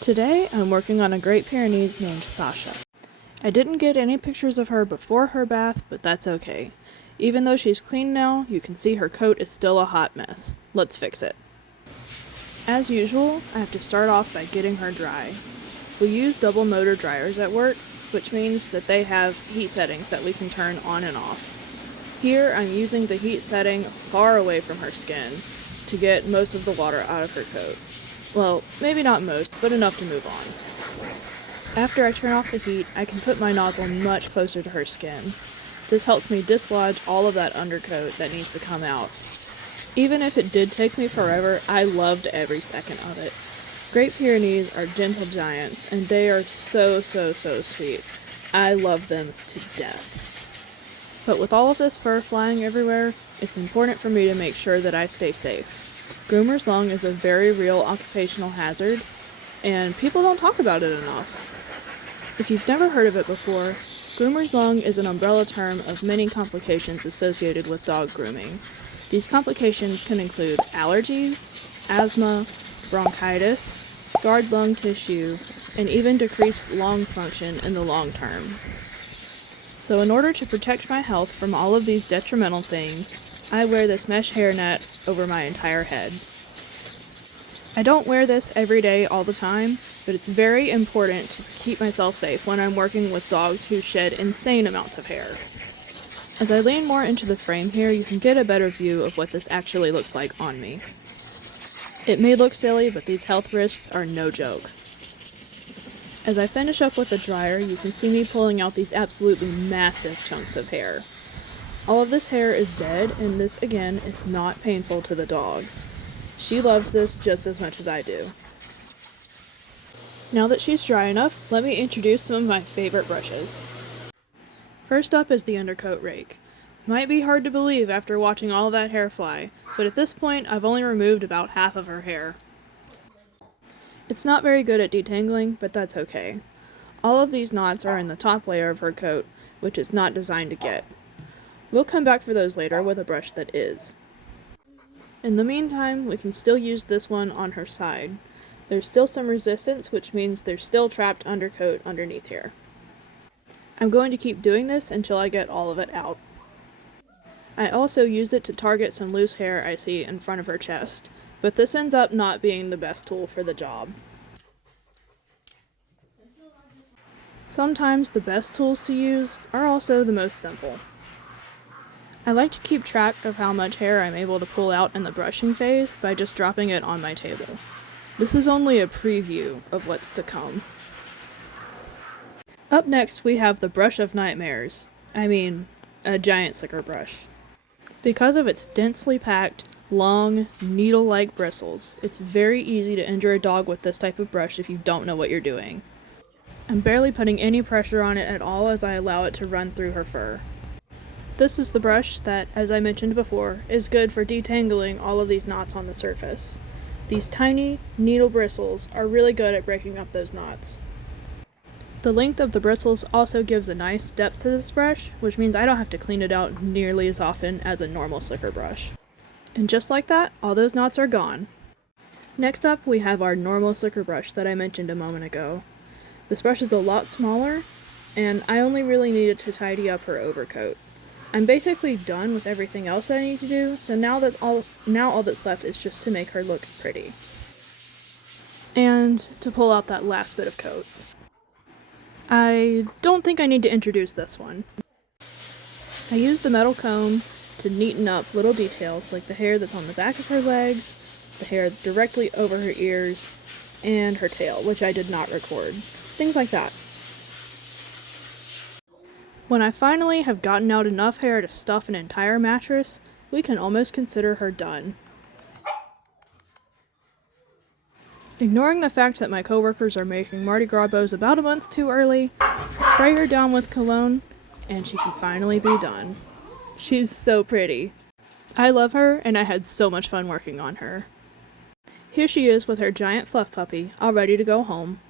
Today, I'm working on a Great Pyrenees named Sasha. I didn't get any pictures of her before her bath, but that's okay. Even though she's clean now, you can see her coat is still a hot mess. Let's fix it. As usual, I have to start off by getting her dry. We use double motor dryers at work, which means that they have heat settings that we can turn on and off. Here, I'm using the heat setting far away from her skin to get most of the water out of her coat. Well, maybe not most, but enough to move on. After I turn off the heat, I can put my nozzle much closer to her skin. This helps me dislodge all of that undercoat that needs to come out. Even if it did take me forever, I loved every second of it. Great Pyrenees are gentle giants, and they are so sweet. I love them to death. But with all of this fur flying everywhere, it's important for me to make sure that I stay safe. Groomer's lung is a very real occupational hazard, and people don't talk about it enough. If you've never heard of it before, groomer's lung is an umbrella term of many complications associated with dog grooming. These complications can include allergies, asthma, bronchitis, scarred lung tissue, and even decreased lung function in the long term. So in order to protect my health from all of these detrimental things, I wear this mesh hairnet over my entire head. I don't wear this every day all the time, but it's very important to keep myself safe when I'm working with dogs who shed insane amounts of hair. As I lean more into the frame here, you can get a better view of what this actually looks like on me. It may look silly, but these health risks are no joke. As I finish up with the dryer, you can see me pulling out these absolutely massive chunks of hair. All of this hair is dead, and this, again, is not painful to the dog. She loves this just as much as I do. Now that she's dry enough, let me introduce some of my favorite brushes. First up is the undercoat rake. Might be hard to believe after watching all that hair fly, but at this point I've only removed about half of her hair. It's not very good at detangling, but that's okay. All of these knots are in the top layer of her coat, which it's not designed to get. We'll come back for those later with a brush that is. In the meantime, we can still use this one on her side. There's still some resistance, which means there's still trapped undercoat underneath here. I'm going to keep doing this until I get all of it out. I also use it to target some loose hair I see in front of her chest, but this ends up not being the best tool for the job. Sometimes the best tools to use are also the most simple. I like to keep track of how much hair I'm able to pull out in the brushing phase by just dropping it on my table. This is only a preview of what's to come. Up next we have the brush of nightmares. I mean, a giant slicker brush. Because of its densely packed, long, needle-like bristles, it's very easy to injure a dog with this type of brush if you don't know what you're doing. I'm barely putting any pressure on it at all as I allow it to run through her fur. This is the brush that, as I mentioned before, is good for detangling all of these knots on the surface. These tiny, needle bristles are really good at breaking up those knots. The length of the bristles also gives a nice depth to this brush, which means I don't have to clean it out nearly as often as a normal slicker brush. And just like that, all those knots are gone. Next up, we have our normal slicker brush that I mentioned a moment ago. This brush is a lot smaller, and I only really need it to tidy up her overcoat. I'm basically done with everything else I need to do, so now all that's left is just to make her look pretty. And to pull out that last bit of coat. I don't think I need to introduce this one. I use the metal comb to neaten up little details like the hair that's on the back of her legs, the hair directly over her ears, and her tail, which I did not record. Things like that. When I finally have gotten out enough hair to stuff an entire mattress, we can almost consider her done. Ignoring the fact that my coworkers are making Mardi Gras bows about a month too early, spray her down with cologne, and she can finally be done. She's so pretty. I love her, and I had so much fun working on her. Here she is with her giant fluff puppy, all ready to go home.